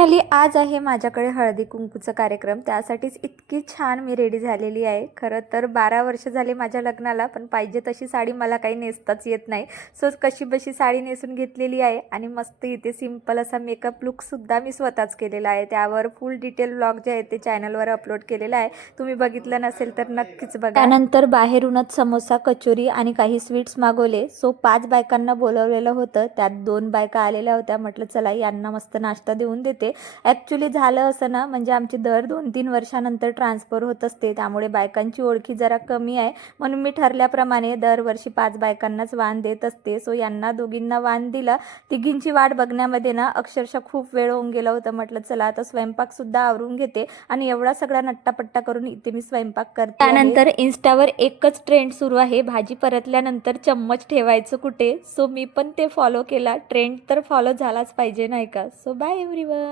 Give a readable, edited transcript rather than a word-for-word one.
Finally आज आहे माझ्याकडे हळदी कुंकूचा कार्यक्रम, त्यासाठीच इतकी छान मी रेडी झालेली आहे। खरं तर 12 वर्ष झाले माझ्या लग्नाला, पण पाहिजे तशी साडी मला काही नेसताच येत नाही। सो कशी बशी साडी नेसून घेतलेली आहे आणि मस्त इथे सिंपल असा मेकअप लुक सुद्धा मी स्वतःच केलेला आहे। त्यावर फुल डिटेल व्लॉग जे आहे ते चॅनलवर अपलोड केलेला आहे, तुम्ही बघितलं नसेल तर नक्कीच बघा। त्यानंतर बाहेरूनच समोसा, कचोरी आणि काही स्वीट्स मागवले। सो 5 बायकांना बोलवलेलं होतं, त्यात 2 बायका आलेल्या होत्या। म्हटलं चला यांना मस्त नाश्ता देऊन देते। ॲक्च्युली झालं असं ना, म्हणजे आमची दर 2-3 वर्षानंतर ट्रान्सफर होत असते, त्यामुळे बायकांची ओळखी जरा कमी आहे, म्हणून मी ठरल्याप्रमाणे दरवर्षी 5 बायकांनाच वाण देत असते। सो यांना दोघींना वाण दिला। तिघींची वाट बघण्यामध्ये ना अक्षरशः खूप वेळ होऊन गेला होता। म्हटलं चला आता स्वयंपाक सुद्धा आवरून घेते आणि एवढा सगळा नट्टापट्टा करून इथे मी स्वयंपाक करते। त्यानंतर इन्स्टावर एकच ट्रेंड सुरू आहे, भाजी परतल्यानंतर चम्मच ठेवायचं कुठे। सो मी पण ते फॉलो केला, ट्रेंड तर फॉलो झालाच पाहिजे नाही का। So bye everyone.